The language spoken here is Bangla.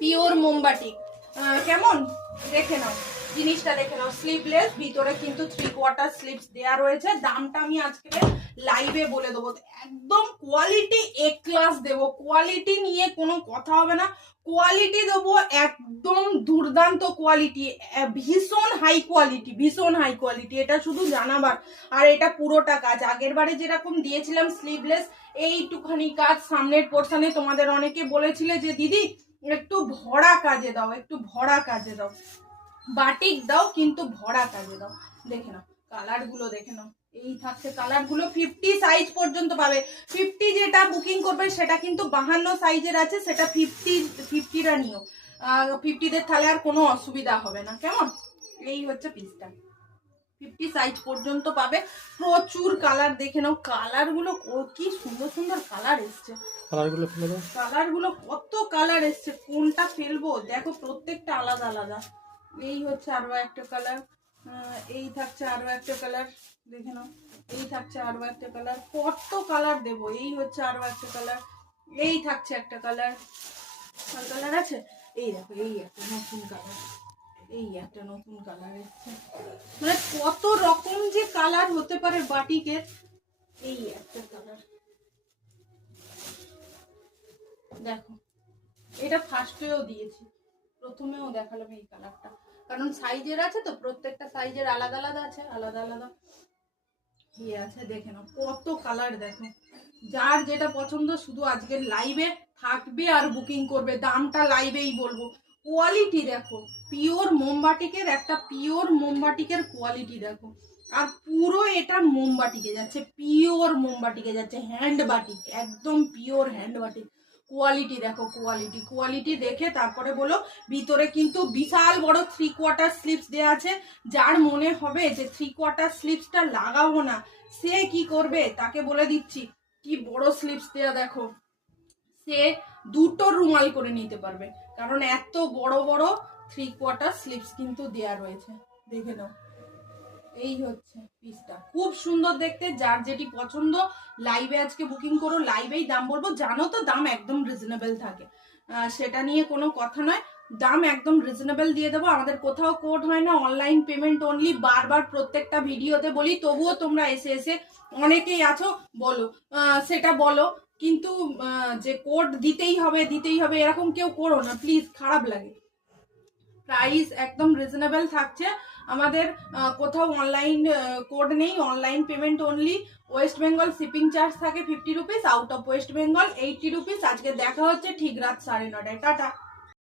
পিওর মোমবাটি। কেমন দেখে নাও, জিনিসটা দেখে নাও। স্লিভলেস, ভিতরে কিন্তু 3/4 স্লিভস দেয়া রয়েছে। দামটা আমি আজকে লাইভে বলে দেবো। একদম কোয়ালিটি এ ক্লাস দেবো, কোয়ালিটি নিয়ে কোনো কথা হবে না। কোয়ালিটি দেবো একদম দুর্দান্ত কোয়ালিটি, ভীষণ হাই কোয়ালিটি, ভীষণ হাই কোয়ালিটি। এটা শুধু জানাবার। আর এটা পুরোটা কাজ, আগের বারে যেরকম দিয়েছিলাম স্লিভলেস এইটুখানি কাজ সামনের পোর্শনে, তোমাদের অনেকে বলেছিলে যে দিদি একটু ভরা কাজে দাও, একটু ভরা কাজে দাও, বাটিক দাও কিন্তু ভরা কাজে দাও। দেখে নাও কালার গুলো, দেখে নাও। এই থাকছে কালার গুলো, 50 সাইজ পর্যন্ত পাবে। 50 যেটা বুকিং করবে সেটা কিন্তু 52 সাইজের আছে, সেটা 50টা নিও। 50দের তাহলে আর কোনো অসুবিধা হবে না। কেমন, এই হচ্ছে পিসটা। 50 সাইজ পর্যন্ত পাবে। প্রচুর কালার, দেখে নাও কালার গুলো কি সুন্দর সুন্দর কালার এসছে। কালার গুলো কত কালার এসছে, কোনটা ফেলবো দেখো, প্রত্যেকটা আলাদা আলাদা। এই হচ্ছে আরো একটা কালার, এই থাকছে আরো একটা কালার, দেখে নাও। এই থাকছে আরো একটা কালার, কত কালার দেবো। এই হচ্ছে আরো একটা কালার, এই থাকছে একটা কালার। কালার আছে, এই দেখো এই একটা নতুন কালার, এই একটা নতুন কালার এসছে। মানে কত রকম যে কালার হতে পারে বাটিকের। এই একটা কালার দেখো, এটা ফার্স্টেও দিয়েছি, প্রথমেও দেখালাম এই কালারটা, কারণ সাইজের আছে তো, প্রত্যেকটা সাইজের আলাদা আলাদা আছে, আলাদা আলাদা ইয়ে আছে। দেখে নাও কত কালার, দেখো যার যেটা পছন্দ শুধু আজকের লাইভে থাকবে আর বুকিং করবে। দামটা লাইভেই বলবো। কোয়ালিটি দেখো, পিওর মোমবাটিকের, একটা পিওর মোমবাটিকের কোয়ালিটি দেখো। আর পুরো এটা মোমবাটিকে যাচ্ছে, পিওর মোমবাটিকে যাচ্ছে, হ্যান্ড বাটিক, একদম পিওর হ্যান্ড বাটিক। কোয়ালিটি দেখো, কোয়ালিটি কোয়ালিটি দেখে তারপরে বলো। ভিতরে কিন্তু বিশাল বড় 3/4 স্লিভস দেওয়া আছে। যার মনে হবে যে 3/4 স্লিভসটা লাগাবো না, সে কি করবে তাকে বলে দিচ্ছি, কি বড় স্লিভস দেওয়া দেখো, সে দুটো রুমাল করে নিতে পারবে, কারণ এত বড় বড় 3/4 স্লিভস কিন্তু দেয়া রয়েছে। দেখে নাও, এই হচ্ছে পিসটা, খুব সুন্দর দেখতে। যার যেটি পছন্দ লাইভে আজকে বুকিং করো, লাইভেই দাম বলবো। জানো তো দাম একদম রিজনেবল থাকে, সেটা নিয়ে কোনো কথা নয়, দাম একদম রিজনেবল দিয়ে দেবো। আমাদের কোথাও কোড হয় না, অনলাইন পেমেন্ট অনলি। বারবার প্রত্যেকটা ভিডিওতে বলি, তবুও তোমরা এসে এসে অনেকেই আছো বলো, সেটা বলো, কিন্তু যে কোড দিতেই হবে দিতেই হবে এরকম কেউ করো না প্লিজ, খারাপ লাগে। প্রাইস একদম রিজনেবল থাকছে আমাদের, কোথাও অনলাইন কোড নেই, online payment only. West Bengal shipping charge থাকে 50 rupees, out of West Bengal 80 rupees. আজকে দেখা হচ্ছে ঠিক রাত 9:30টায়। টাটা।